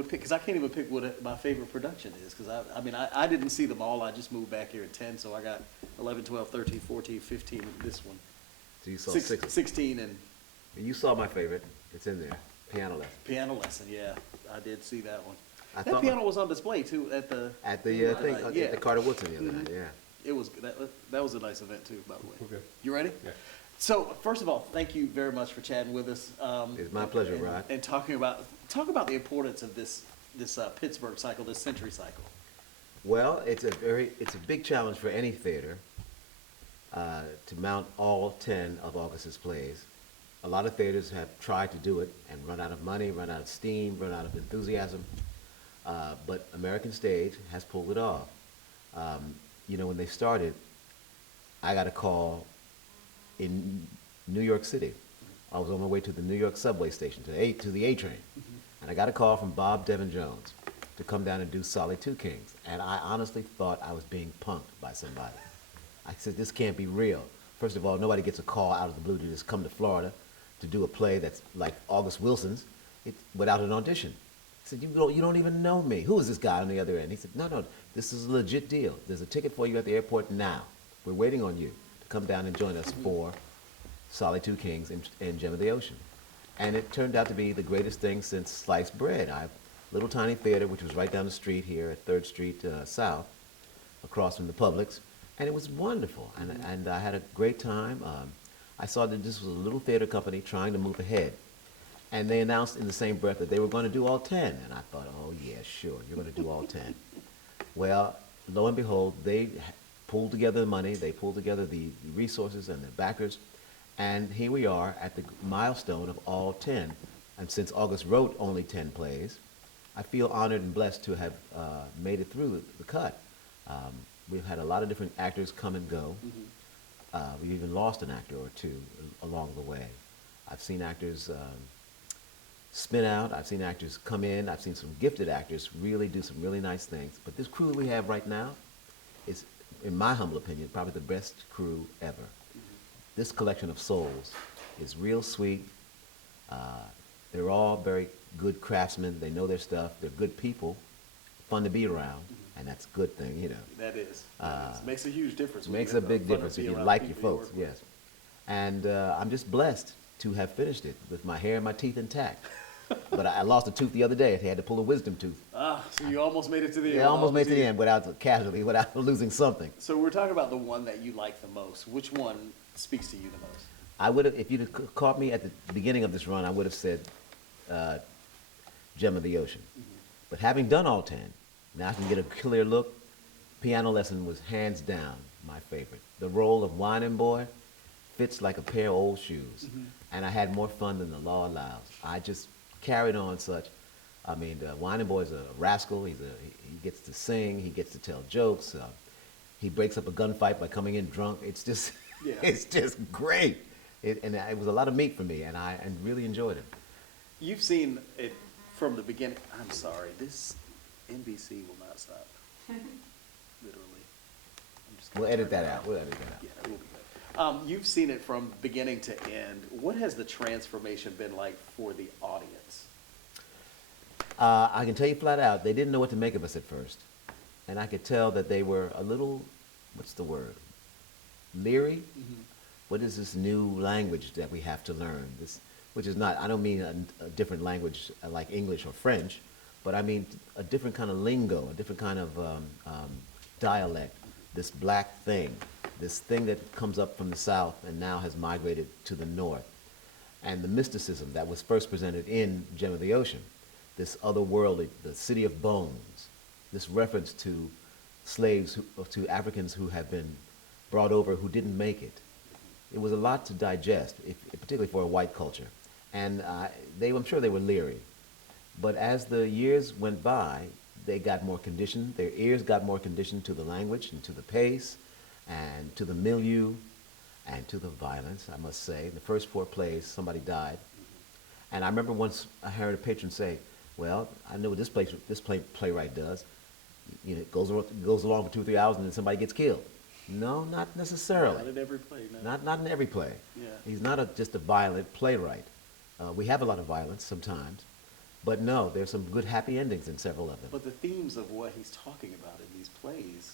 would pick, because I can't even pick what my favorite production is, because I mean, I didn't see them all. I just moved back here at 10, so I got 11, 12, 13, 14, 15, and this one. So you saw six. 16 and You saw my favorite. It's in there. Piano lesson. Piano Lesson, yeah. I did see that one. I That thought piano was on display, too, at the thing yeah. at the Carter Woodson the other night. Yeah. It was, that was a nice event, too, by the way. Okay. You ready? Yeah. So, first of all, thank you very much for chatting with us. It's my pleasure, and, Rod. And talk about the importance of this Pittsburgh cycle, this century cycle. Well, it's a big challenge for any theater to mount all 10 of August's plays. A lot of theaters have tried to do it and run out of money, run out of steam, run out of enthusiasm. But American Stage has pulled it off. When they started, I got a call in New York City. I was on my way to the New York subway station, to the A train. And I got a call from Bob Devin Jones to come down and do Solid Two Kings. And I honestly thought I was being punked by somebody. I said, this can't be real. First of all, nobody gets a call out of the blue to just come to Florida to do a play that's like August Wilson's without an audition. I said, you don't even know me. Who is this guy on the other end? He said, no, this is a legit deal. There's a ticket for you at the airport now. We're waiting on you to come down and join us for Solid Two Kings and Gem of the Ocean. And it turned out to be the greatest thing since sliced bread. Little tiny theater, which was right down the street here at 3rd Street South, across from the Publix, and it was wonderful. And I had a great time. I saw that this was a little theater company trying to move ahead. And they announced in the same breath that they were going to do all 10. And I thought, oh yeah, sure, you're going to do all 10. Well, lo and behold, they pulled together the money, they pulled together the resources and the backers, and here we are at the milestone of all 10. And since August wrote only 10 plays, I feel honored and blessed to have made it through the cut. We've had a lot of different actors come and go. We've even lost an actor or two along the way. I've seen actors spin out. I've seen actors come in. I've seen some gifted actors really do some really nice things. But this crew that we have right now is, in my humble opinion, probably the best crew ever. This collection of souls is real sweet. They're all very good craftsmen. They know their stuff. They're good people, fun to be around, and that's a good thing, That is. It makes a huge difference. It makes a big difference if you like your folks, yes. And I'm just blessed to have finished it with my hair and my teeth intact. But I lost a tooth the other day. I had to pull a wisdom tooth. So you almost made it to the end. Yeah, almost made it to the end without losing something. So we're talking about the one that you like the most. Which one speaks to you the most? I would have, if you'd have caught me at the beginning of this run, I would have said Gem of the Ocean. But having done all 10, now I can get a clear look. Piano Lesson was hands down my favorite. The role of whining boy fits like a pair of old shoes. And I had more fun than the law allows. I just carried on such. I mean, whining boy's a rascal. He gets to sing. He gets to tell jokes. He breaks up a gunfight by coming in drunk. It's just, it's just great. And it was a lot of meat for me, and I really enjoyed it. You've seen it from the beginning. I'm sorry, this NBC will not stop. Literally. We'll edit that out. We'll edit that out. Yeah, we'll be good. You've seen it from beginning to end. What has the transformation been like for the audience? I can tell you flat out, they didn't know what to make of us at first. And I could tell that they were a little, what's the word, leery? What is this new language that we have to learn? Which is not, I don't mean a different language like English or French, but I mean a different kind of lingo, a different kind of dialect, this black thing, this thing that comes up from the South and now has migrated to the North. And the mysticism that was first presented in Gem of the Ocean, this otherworldly, the city of bones, this reference to slaves, to Africans who have been brought over who didn't make it. It was a lot to digest, particularly for a white culture. And I'm sure they were leery. But as the years went by, they got more conditioned. Their ears got more conditioned to the language and to the pace and to the milieu and to the violence, I must say. In the first 4 plays, somebody died. And I remember once I heard a patron say, well, I know what this playwright does. It goes along for 2 or 3 hours and then somebody gets killed. No, not necessarily. Not in every play, no. Not in every play. Yeah. He's not just a violent playwright. We have a lot of violence sometimes, But no, there's some good happy endings in several of them. But the themes of what he's talking about in these plays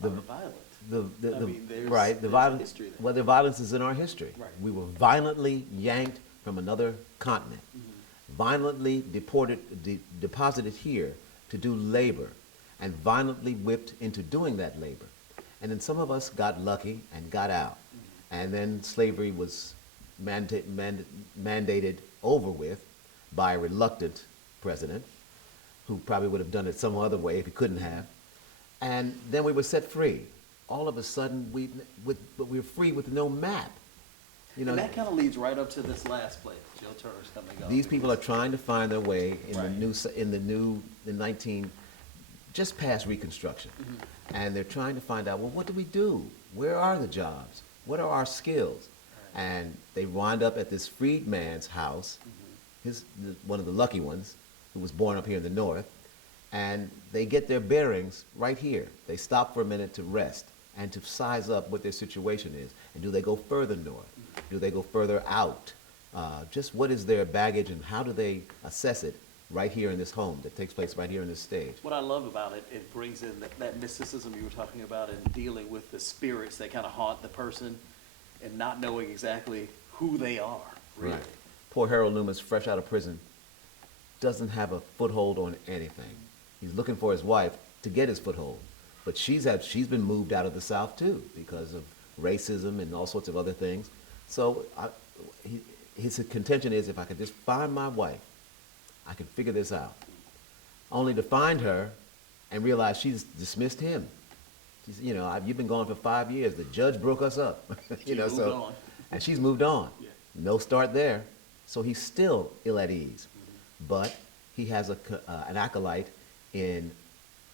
The- are violent. The I mean, there's, right, the there's violence. history there. Well, the violence is in our history. Right. We were violently yanked from another continent, violently deposited here to do labor, and violently whipped into doing that labor. And then some of us got lucky and got out, and then slavery was mandated over with by a reluctant president, who probably would have done it some other way if he couldn't have. And then we were set free. All of a sudden, but we were free with no map. You know, And that kind of leads right up to this last play. Jill Turner's coming up. these people are trying to find their way in Right. the 19, just past Reconstruction. And they're trying to find out, well, what do we do? Where are the jobs? What are our skills? And they wind up at this freedman's house, one of the lucky ones, who was born up here in the north, and they get their bearings right here. They stop for a minute to rest and to size up what their situation is. And do they go further north? Do they go further out? Just what is their baggage and how do they assess it right here in this home that takes place right here in this stage? What I love about it, it brings in that mysticism you were talking about and dealing with the spirits that kind of haunt the person and not knowing exactly who they are, really. Right. Poor Harold Loomis, fresh out of prison, doesn't have a foothold on anything. He's looking for his wife to get his foothold. But she's been moved out of the South too because of racism and all sorts of other things. So his contention is, if I could just find my wife, I can figure this out. Only to find her and realize she's dismissed him. She's, you've been gone for 5 years. The judge broke us up. She moved on. And she's moved on. Yeah. No start there. So he's still ill at ease. But he has an acolyte in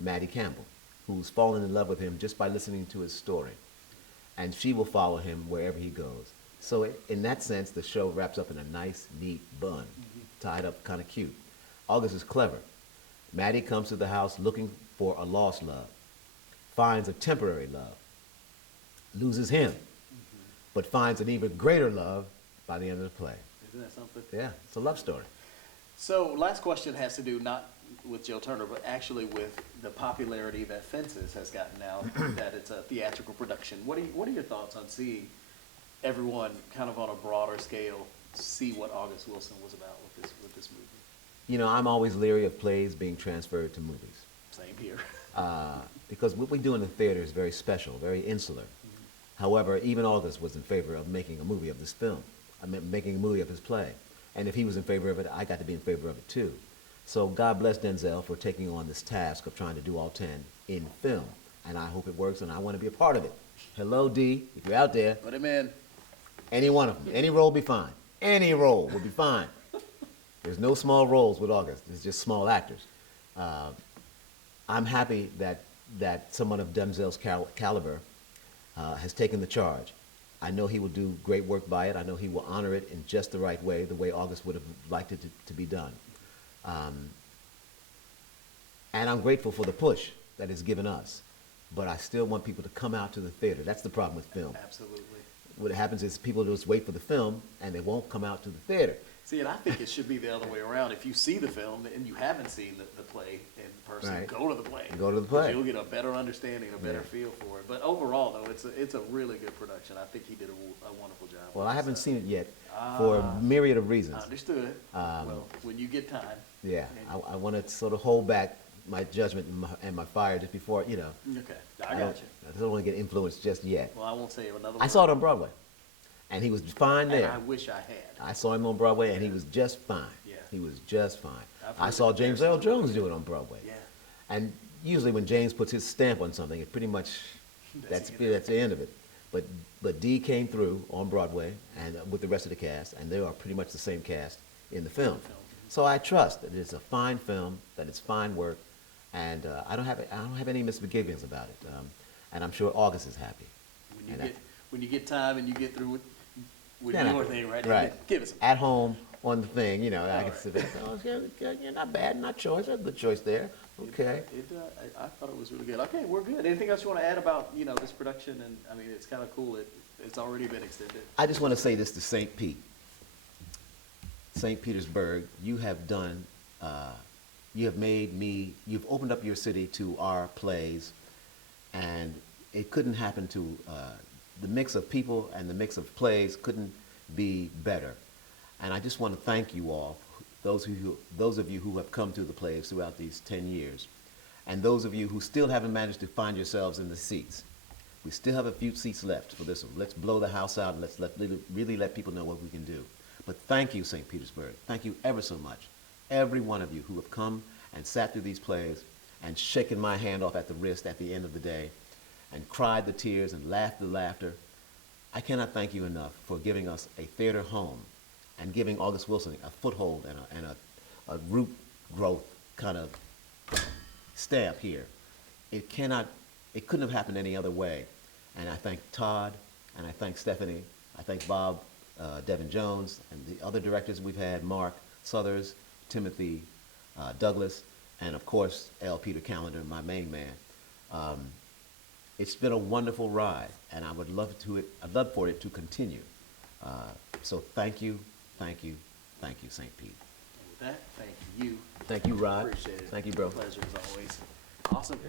Maddie Campbell, who's fallen in love with him just by listening to his story. And she will follow him wherever he goes. So in that sense, the show wraps up in a nice, neat bun, tied up kind of cute. August is clever. Maddie comes to the house looking for a lost love, finds a temporary love, loses him, but finds an even greater love by the end of the play. Isn't that something? Yeah, it's a love story. So last question has to do not with Jill Turner, but actually with the popularity that Fences has gotten now, that it's a theatrical production. What are your thoughts on seeing everyone kind of on a broader scale see what August Wilson was about with this movie? I'm always leery of plays being transferred to movies. Same here. Because what we do in the theater is very special, very insular. However, even August was in favor of making a movie of this film. Making a movie of his play. And if he was in favor of it, I got to be in favor of it too. So God bless Denzel for taking on this task of trying to do all 10 in film. And I hope it works, and I want to be a part of it. Hello, D, if you're out there. Put him in. Any one of them. Any role will be fine. Any role will be fine. There's no small roles with August. It's just small actors. I'm happy that someone of Denzel's caliber has taken the charge. I know he will do great work by it. I know he will honor it in just the right way, the way August would have liked it to be done. And I'm grateful for the push that it's given us. But I still want people to come out to the theater. That's the problem with film. Absolutely. What happens is people just wait for the film and they won't come out to the theater. See, and I think it should be the other way around. If you see the film and you haven't seen the play in person, Right. go to the play. Go to the play. You'll get a better understanding, a better feel for it. But overall, though, it's a really good production. I think he did a wonderful job. Well, I haven't seen it yet Ah. for a myriad of reasons. Understood. Well, when you get time. Yeah, And- I want to sort of hold back my judgment and my fire just before, Okay, I got you. I don't want to get influenced just yet. Well, I won't say another I word. saw it on Broadway, and he was fine And there. I wish I had. I saw him on Broadway, and he was just fine. Yeah. He was just fine. I've I heard saw the James Earl comparisons. Jones do it on Broadway. Yeah. And usually when James puts his stamp on something, it pretty much, That's that's the the end of it. But Dee came through on Broadway and with the rest of the cast, and they are pretty much the same cast in the film. So I trust that it's a fine film, that it's fine work, and I don't have any misgivings about it. And I'm sure August is happy. When you get time and you get through with Yeah, your thing, right? right. Give us a At home on the thing, I All can right. sit there. Oh, yeah, not bad, not choice, a good choice there. Okay. I thought it was really good. Okay, we're good. Anything else you want to add about, this production? And, I mean, it's kind of cool. It's already been extended. I just want to say this to St. Pete. St. Petersburg, you have done you've opened up your city to our plays, and it couldn't happen to, the mix of people and the mix of plays couldn't be better. And I just want to thank you all, those of you who have come to the plays throughout these 10 years, and those of you who still haven't managed to find yourselves in the seats. We still have a few seats left for this one. Let's blow the house out and let's really let people know what we can do. But thank you, St. Petersburg. Thank you ever so much. Every one of you who have come and sat through these plays and shaken my hand off at the wrist at the end of the day and cried the tears and laughed the laughter. I cannot thank you enough for giving us a theater home and giving August Wilson a foothold and a root growth kind of stamp here. It couldn't have happened any other way. And I thank Todd, and I thank Stephanie, I thank Bob, Devin Jones, and the other directors we've had, Mark Southers, Timothy Douglas, and of course, L. Peter Callender, my main man. It's been a wonderful ride, and I'd love for it to continue. So thank you, thank you, thank you, St. Pete. And with that, thank you. Thank you, Rod. Appreciate it. Thank you, bro. Pleasure as always. Awesome.